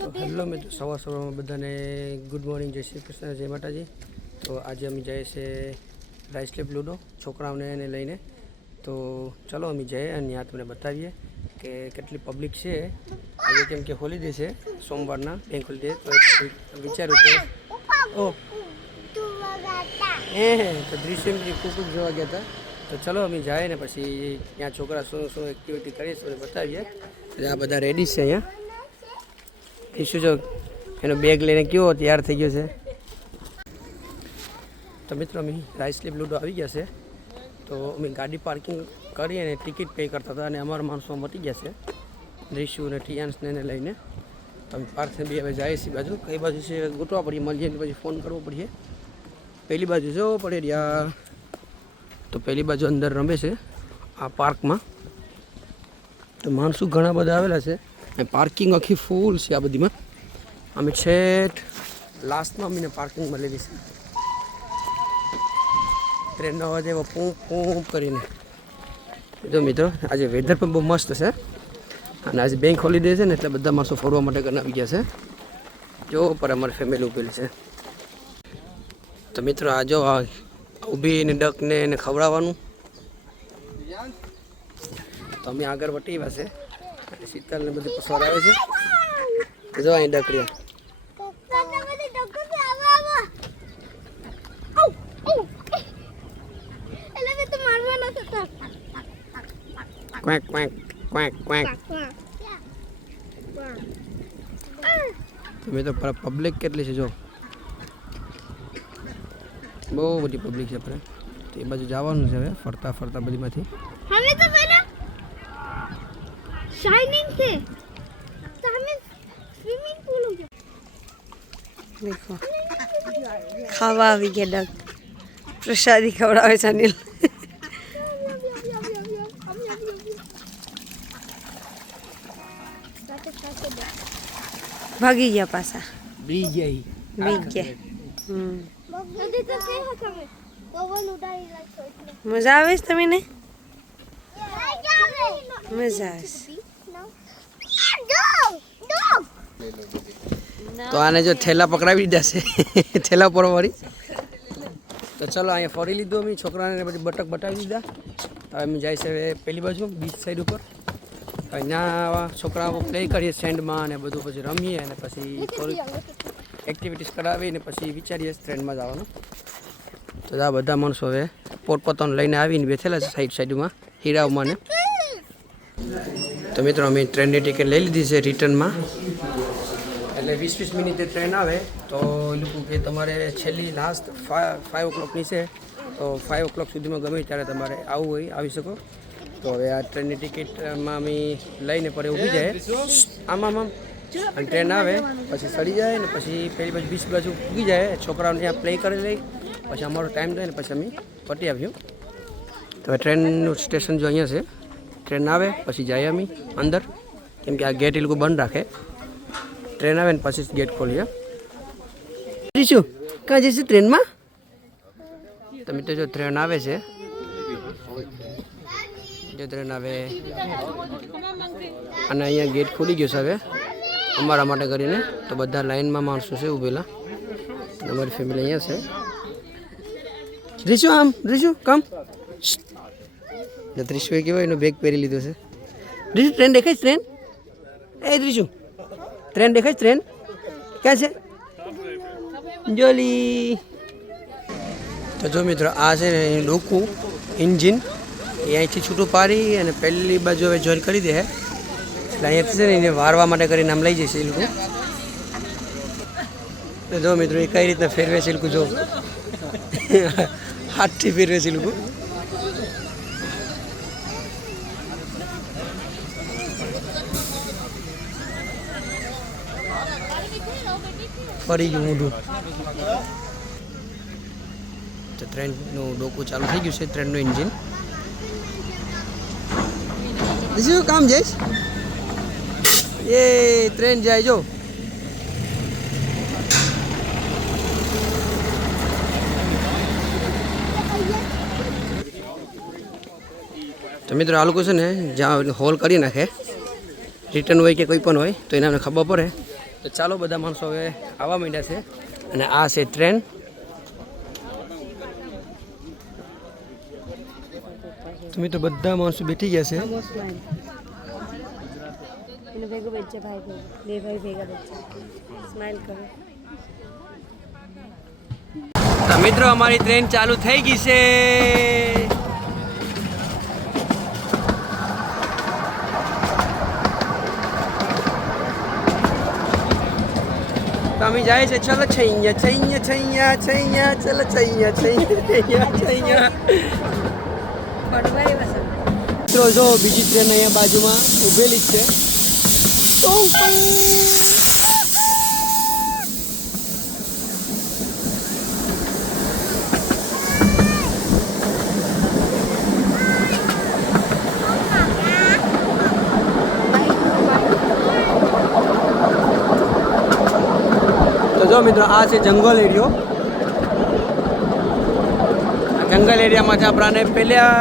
તો હેલો મિત્રો, સવારમાં બધાને ગુડ મોર્નિંગ, જય શ્રી કૃષ્ણ, જય માતાજી. તો આજે અમે જઈએ છીએ રાઈસ સ્લેબ લૂડો છોકરાઓને એને લઈને. તો ચલો અમે જઈએ અને ત્યાં તમને બતાવીએ કે કેટલી પબ્લિક છે આજે, કેમ કે હોલિડે છે સોમવારના, બેંક હોલિડે. તો વિચાર્યું કે તો દૃશ્ય ખૂબ જોવા ગયા હતા. તો ચલો અમે જાય ને પછી ત્યાં છોકરા શું એક્ટિવિટી કરીશું બતાવીએ. આ બધા રેડી છે અહીંયા. એ શું જો એનો બેગ લઈને કેવો તૈયાર થઈ ગયો છે. તો મિત્રો અમે રાઈસ સ્લેબ લૂડો આવી ગયા છે. તો અમે ગાડી પાર્કિંગ કરી અને ટિકિટ પે કરતા હતા અને અમારા માણસો મટી ગયા છે, દ્રિશુ અને ટિયાન્સને એને લઈને. તો અમે પાર્થને બી હવે જાય છે બાજુ, કઈ બાજુ છે ગોતવા પડીએ, મળીએ પછી ફોન કરવો પડીએ. પહેલી બાજુ જવો પડે રહ્યા. તો પહેલી બાજુ અંદર રમે છે આ પાર્કમાં. તો માણસો ઘણા બધા આવેલા છે. પાર્કિંગ આખી ફૂલ છે આ બધીમાં. અમે છેટ લાસ્ટમાં અમને પાર્કિંગ મળેલી છે. ટ્રેનનો અવાજ એવો પૂંપ પૂંપ કરીને. જો મિત્રો આજે વેધર પણ બહુ મસ્ત છે અને આજે બેંક હોલિડે છે ને એટલે બધા માણસો ફરવા માટે કરીને આવી ગયા છે. જો પર અમારી ફેમિલી ઊભેલી છે. તો મિત્રો આ જો ઊભીને ડકને એને ખવડાવવાનું. તો અમે આગળ વટીવા છે. શીતલ ને બધી પસવાર આવે છે. જો અહીં ડકડીઓ ક્વેક ક્વેક ક્વેક ક્વેક. તમે તો પબ્લિક કેટલી છે જો, બહુ બધી પબ્લિક છે. આપણે તો એ બાજુ જવાનું છે હવે ફરતા ફરતા બધીમાંથી. हमें तो पहले शाइनिंग थे तो हमें स्विमिंग पूल हो गया. देखो खावा આવી ગયા ડક, પ્રસાદી ખવડાવે છે અનિલ. ભાગી ગયા પાછા, બી ગઈ બી ગયા. नदी तो से है हमें पवन उड़ाई लागतो એટલે મજા આવે છે તમને? મજા આવે તો આને જો ઠેલા પકડાવી દીધા છે ઠેલા પર વળી. તો ચલો અહીંયા ફરી લીધું અમે, છોકરાને પછી બટક બટાવી દીધા. હવે અમે જાય છે પેલી બાજુ બીચ સાઈડ ઉપર. અહીંયા છોકરાઓ પ્લે કરીએ સેન્ડમાં અને બધું, પછી રમીએ અને પછી થોડીક એક્ટિવિટીઝ કરાવીને પછી વિચારીએ ટ્રેનમાં જવાનું. તો આ બધા માણસો હવે પોતપોતાનું લઈને આવીને બેઠેલા છે સાઈડ સાઈડમાં હીરાઓમાં ને. તો મિત્રો અમે ટ્રેનની ટિકિટ લઈ લીધી છે રિટર્નમાં. એટલે 20-20 મિનિટે ટ્રેન આવે તો એ લોકો કે તમારે છેલ્લી લાસ્ટ 5 o'clockની છે, તો 5 o'clock સુધીમાં ગમે ત્યારે તમારે આવવું હોય આવી શકો. તો હવે આ ટ્રેનની ટિકિટમાં અમે લઈને પડે ઊભી જાય આમ અને ટ્રેન આવે પછી ચડી જાય ને પછી પેલી બાજુ બીચ બાજુ ઉગી જાય, છોકરાઓને ત્યાં પ્લે કરી લઈ, પછી અમારો ટાઈમ થાય ને પછી અમે પટી આવ્યું. તો ટ્રેનનું સ્ટેશન જો અહીંયા છે. ટ્રેન આવે પછી જાય અમે અંદર, કેમ કે આ ગેટ એ લોકો બંધ રાખે. ટ્રેન આવે ને પછી ગેટ ખોલીએ. શું કાં જઈશું ટ્રેનમાં? તમે તો જો ટ્રેન આવે છે, જો ટ્રેન આવે અને અહીંયા ગેટ ખુલી ગયો છે હવે અમારા માટે કરીને. તો બધા લાઈનમાં માણસો છે ઊભેલા. અમારી ફેમિલી અહીંયા છે. રીશુ કમ. ત્રિશુએ કેવાય એનો બેગ પહેરી લીધો છે. રીશુ ટ્રેન દેખાય છે? ટ્રેન એ રીશુ ટ્રેન દેખાય છે? ટ્રેન ક્યાં છે? જોલી. તો જો મિત્રો આ છે ને ડોકું એન્જિન, એ અહીંથી છૂટું પાડી અને પહેલી બાજુ હવે જોઈન કરી દે. એટલે અહીંયાથી છે ને એને વારવા માટે કરીને આમ લઈ જશે એ લોકો. તો જો મિત્રો એ કઈ રીતના ફેરવે છે એ લોકો, જો હાથથી ફેરવે છે એ લોકો. ફરી ગયું મોઢું. તો ટ્રેનનું ડોકું ચાલુ થઈ ગયું છે, ટ્રેનનું એન્જિન. બીજું કામ જઈશ એ ટ્રેન જાય જો. તો મિત્રો આ લોકો છે ને જ્યાં હોલ કરી નાખે, રિટર્ન હોય કે કોઈ પણ હોય તો એને અમને ખબર પડે તો ચાલો બધા માણસો હવે આવવા માંડ્યા છે અને આ છે ટ્રેન. તો મિત્રો બધા માણસો બેઠી ગયા છે. તો મિત્રો અમારી ટ્રેન ચાલુ થઈ ગઈ છે. તો અમે જાય છે. ચલો છૈયા છૈયા છૈયા છૈયા ચલો છૈયા છૈયા છૈયા. મિત્રો જો બીજી ટ્રેન અહીંયા બાજુમાં ઊભેલી જ છે. તો જો મિત્રો આ છે જંગલ એરિયો. જંગલ એરિયામાં આપણાને પહેલા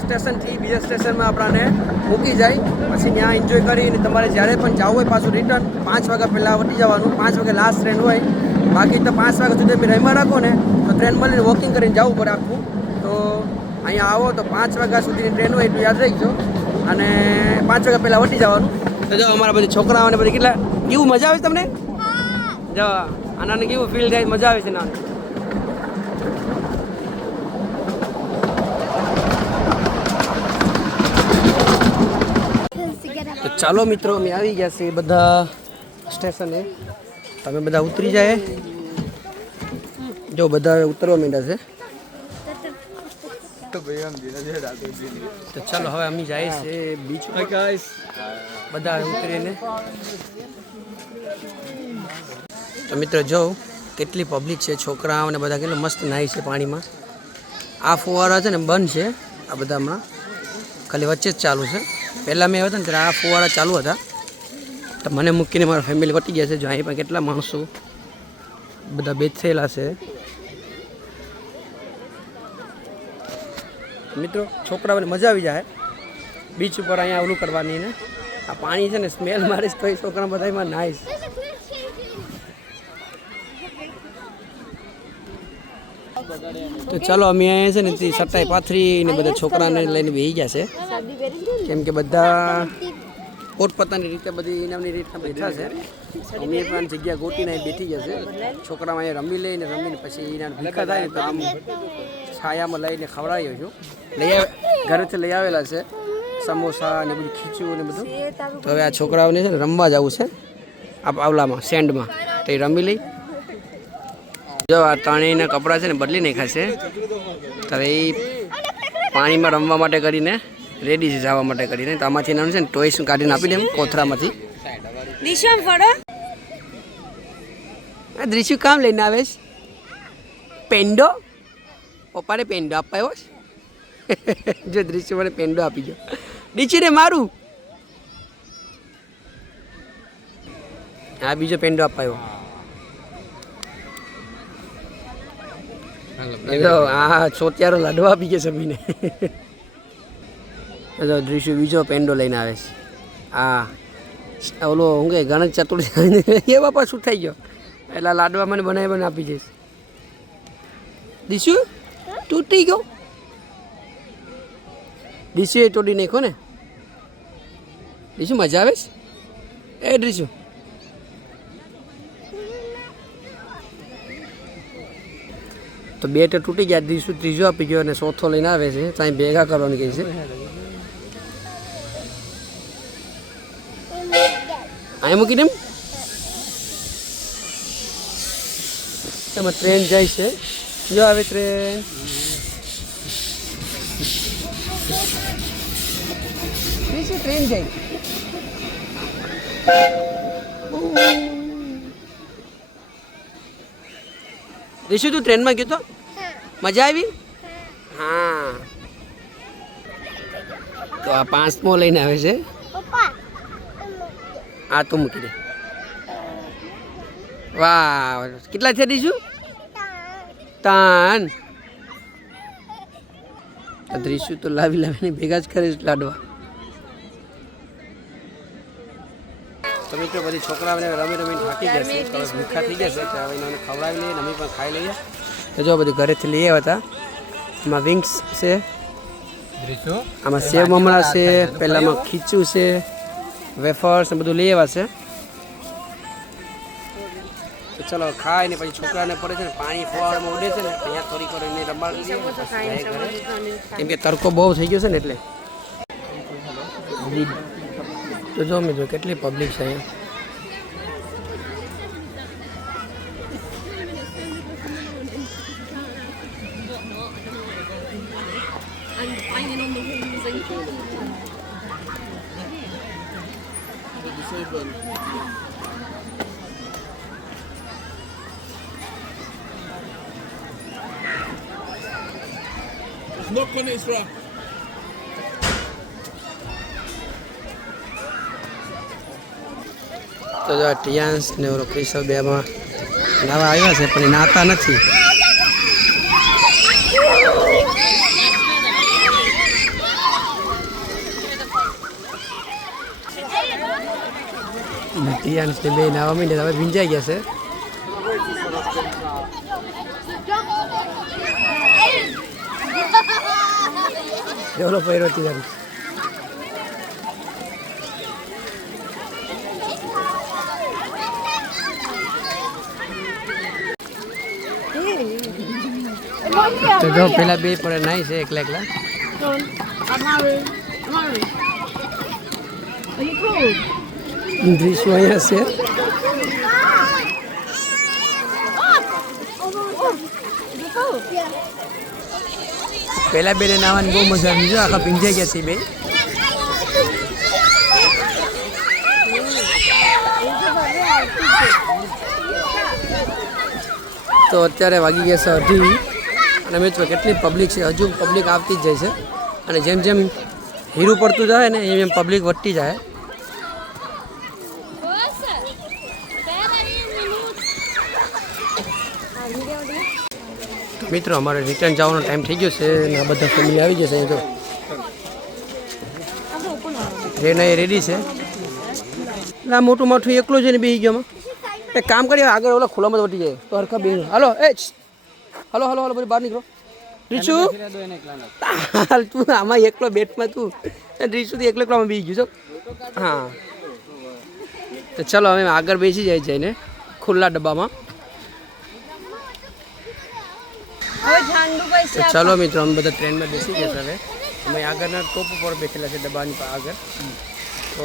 સ્ટેશનથી બીજા સ્ટેશનમાં આપણાને મૂકી જાય. પછી ત્યાં એન્જોય કરીને તમારે જ્યારે પણ જવું હોય પાછું રિટર્ન 5 વાગ્યા પહેલાં વટી જવાનું. 5 વાગે લાસ્ટ ટ્રેન હોય. બાકી તો 5 વાગ્યા સુધી તમે રહીમાં રાખો ને તો ટ્રેન મળીને વોકિંગ કરીને જવું પડે આખું. તો અહીંયા આવો તો 5 વાગ્યા સુધીની ટ્રેન હોય એટલું યાદ રાખજો અને 5 વાગ્યા પહેલાં વટી જવાનું. તો જો અમારા બધી છોકરાઓને બધી કેટલા કેવું મજા આવે છે તમને? જો આનાને કેવું ફીલ થાય? મજા આવે છે ના? તો ચાલો મિત્રો અમે આવી ગયા છે બધા સ્ટેશને. તમે બધા ઉતરી જાય. જો બધા ઉતરવા માંડ્યા છે. તો ચાલો હવે અમે જાય છે બીચ પર. બધા ઉતરીને. તો મિત્રો જો કેટલી પબ્લિક છે. છોકરાઓને બધા કેટલું મસ્ત નાહી છે પાણીમાં. આ ફુવારા છે ને બંધ છે આ બધા હમણાં, ખાલી વચ્ચે જ ચાલુ છે. પહેલાં મેં આવ્યા હતા ને ત્યારે આ ફુવારા ચાલુ હતા. તો મને મૂકીને મારા ફેમિલી વટી ગયા છે. જો અહીં પણ કેટલા માણસો બધા બેઠેલા છે. મિત્રો છોકરાઓને મજા આવી જાય બીચ ઉપર અહીંયા ઓલું કરવાની ને. આ પાણી છે ને સ્મેલ મારીશ તો એ છોકરા બધા એમાં નાઈશ. તો ચાલો અમે અહીંયા છે ને સટ્ટાઈ પાથરી ને બધા છોકરાને લઈને બેસી ગયા છે. કેમ કે બધા પોતપોતાની રીતે બધી ઇનામની રીતના બેઠા છે. અમે પણ જગ્યા ગોતીને બેઠી ગયા છે. છોકરામાં અહીંયા રમી લઈને રમીને પછી એના ભીખા થાય ને તો આમ છાયામાં લઈને ખવડાવ્યો છું. ઘરેથી લઈ આવેલા છે સમોસા ને બધું ખીચું ને બધું. તો હવે આ છોકરાઓને છે ને રમવા જવું છે આવલામાં સેન્ડમાં. તો એ રમી લઈ. જો આ ત્રણેયના કપડાં છે ને બદલી નાખ્યા છે. તો એ પાણીમાં રમવા માટે કરીને રેડી છે જવા માટે કરીને. તો આમાંથી એનાનું છે ને ટોયસ કાઢીને આપી દે કોથરામાંથી. દ્રિશુ કામ લઈને આવે છે? પેન્ડો? પપ્પાને પેન્ડો અપાયો છે. જો દ્રિશુ મને પેન્ડો આપી ગયો. ડીચીને મારું આ બીજો પેન્ડો અપાયો. હા છોતિયારો લાડવા આપી ગયા સભીને. દ્રિશુ બીજો પેન્ડો લઈને આવે છે. હા ઓલો હું કે ગણેશ ચતુર્થી એ બાપા શું થઈ ગયો એટલે લાડવા મને બનાવીને આપી જઈશ. દિશુ તૂટી ગયો. દિશુ એ તોડી નાખો ને. દિશુ મજા આવે છે? એ દિશુ તો બે તો તૂટી ગયા. દિશુ ત્રીજો આપી ગયો અને ચોથો લઈને આવે છે. ત્યાં ભેગા કરવાની કહી છે. અહીં મૂકી દેમ. એમાં ટ્રેન જાય છે. જો આવે ટ્રેન. ટ્રેન જાય. રિશુ તું ટ્રેનમાં ગયો તો મજા આવી? હા તો આ 5મો લઈને આવે છે. આ તો મૂકી દે. વાહ કેટલા છે રિશુ? 3. રિશુ તો લાવીને ભેગા જ કરે લાડવા. તો મિત્રો બધી છોકરાઓને રમી રમીને થાકી જશે તો હવે ભૂખા થઈ જશે તો હવે એને ખવડાવી લઈએ અમે પણ ખાઈ લઈએ તો જો બધું ઘરેથી લઈ આવ્યા હતા આમાં વિંગ્સ છે આમાં સેવ મમરા છે પહેલાંમાં ખીચું છે વેફર્સ ને બધું લઈ આવ્યા છે તો ચલો ખાઈને પછી છોકરાને પડે છે ને પાણી ફુવારામાં ઉડે છે ને અહીંયા થોડીક વાર એને રમાડી દઈએ કેમ કે તડકો બહુ થઈ ગયો છે ને એટલે તો જો મિત્રો કેટલી પબ્લિક છે અહીંયા Look on Israel. તો જો ટિયાન્સ ને ઓલો ક્રિશલ બેમાં નાવા આવ્યા છે પણ એ નાતા નથી ટિયાન્સ ને બે નાવા માંડ્યા હવે ભીંજાઈ ગયા છે ઓલો પહેરો ટિયાન્સ તો જો પેલા બે પડે નાઈ છે એકલા એકલા દૃશ્યો અહીંયા છે પેલા બેને નાવાની બહુ મજા આવી આખા ભીંજાઈ ગયા છે બે તો અત્યારે વાગી ગયા છે 2:30 અને મિત્રો કેટલી પબ્લિક છે હજુ પબ્લિક આવતી જ જાય છે અને જેમ જેમ હીરું પડતું જાય ને એમ એમ પબ્લિક વધતી જાય મિત્રો અમારે રિટર્ન જવાનો ટાઈમ થઈ ગયો છે અને આ બધા ફેમિલી આવી જશે અહીં તો ટ્રેન અહીં રેડી છે ના મોટું મોટું એકલો છે ને બેસી ગયો એક કામ કરીએ આગળ ઓલા ખુલ્લામાં વટી જાય તો હરખા બે હાલો એ હલો હલો હલો બહાર નીકળો રીચુ હાલ તું આમાં એકલો બેટમાં તું રીચુથી એકલો એકલામાં બેસી ગયું છો હા તો ચલો હવે આગળ બેસી જાય જઈને ખુલ્લા ડબ્બામાં તો ચાલો મિત્રો અમે બધા ટ્રેનમાં બેસી ગયા હવે અમે આગળના ટોપ ઉપર બેઠેલા છે ડબ્બાની આગળ તો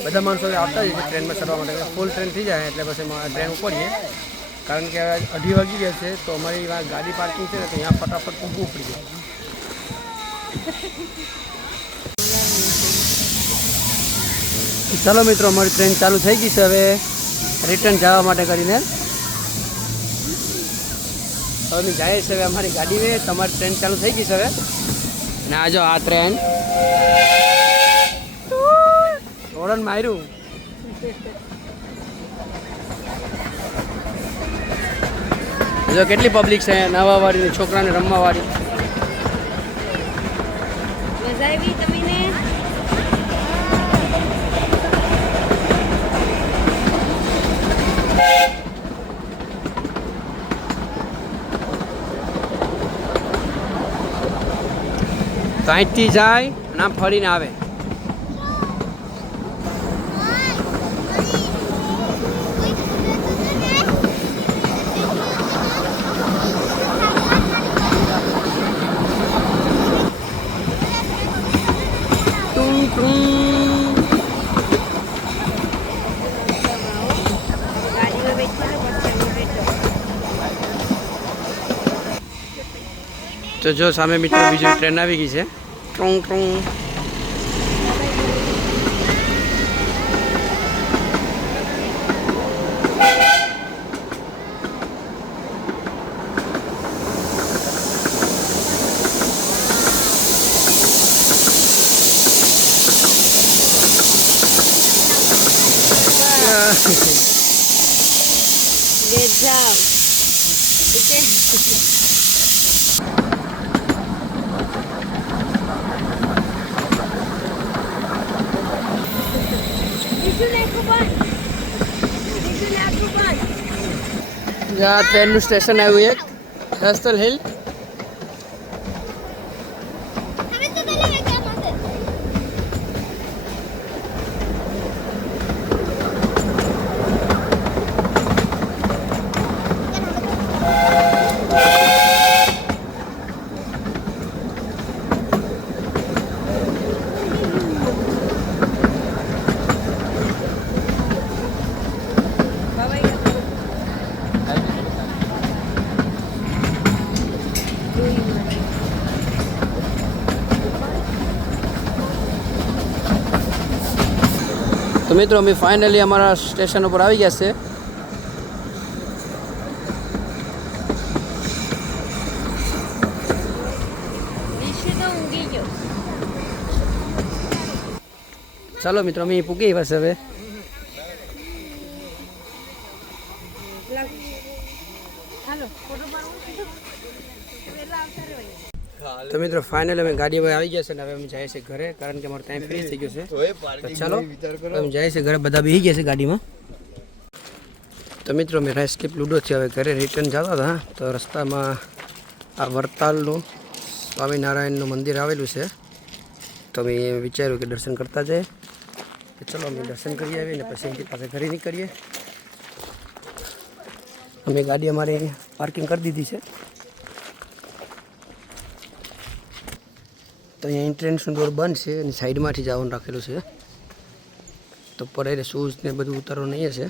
બધા માણસો આવતા જ છે ટ્રેનમાં ચડવા માટે ફૂલ ટ્રેન થઈ જાય એટલે પછી ટ્રેન ઉપડીએ કારણ કે 2:30 વાગી ગયા છે તો અમારી ગાડી પાર્કિંગ છે ને તો અહીંયા ફટાફટ ઊભું ઉપડી જાય ચાલો મિત્રો અમારી ટ્રેન ચાલુ થઈ ગઈ છે હવે રિટર્ન જવા માટે કરીને હવે અમે જાય છે હવે અમારી ગાડીમાં તમારી ટ્રેન ચાલુ થઈ ગઈ છે હવે અને આ જો આ ટ્રેન હોર્ન માર્યું જો કેટલી પબ્લિક છે નાવા વાળી છોકરાને રમવા વાળી મજા આવી તમને તો અહીંથી જાય અને આમ ફરીને આવે તો જો સામે મિત્રો બીજી ટ્રેન આવી ગઈ છે ટ્રોંગ ટ્રોંગ Good job. Okay. This is આ ટ્રેનનું સ્ટેશન આવ્યું એક હેસ્ટલ હિલ. તમે તો પેલા વેકેમ હશે તો મિત્રો અમે ફાઇનલી અમારા સ્ટેશન ઉપર આવી ગયા છે. વિશુ તો ઊંઘી ગયો. ચાલો મિત્રો અમે પૂગી પાસે હવે. હાલો ફોટો પાડવો. વેલા આવતા રહ્યો. તો મિત્રો ફાઇનલી અમે ગાડી પર આવી ગયા છે ને હવે અમે જઈએ છીએ ઘરે, કારણ કે અમારો ટાઈમ ફ્રી થઈ ગયો છે. તો ચાલો અમે જઈએ છીએ ઘરે, બધા બેસી ગયા છે ગાડીમાં. તો મિત્રો અમે રાઈસ સ્કીપ લૂડોથી હવે ઘરે રિટર્ન જતા હતા, તો રસ્તામાં આ વરતાલનું સ્વામિનારાયણનું મંદિર આવેલું છે, તો મેં વિચાર્યું કે દર્શન કરતા જઈએ. તો ચલો અમે દર્શન કરી આવીએ ને પછી એમની પાસે ઘરે નીકળીએ. અમે ગાડી અમારી પાર્કિંગ કરી દીધી છે. તો અહીંયા એન્ટ્રન્સનું ડોર બંધ છે અને સાઈડમાંથી જવાનું રાખેલું છે, તો પડે શૂઝ ને બધું ઉતારવાનું અહીંયા છે.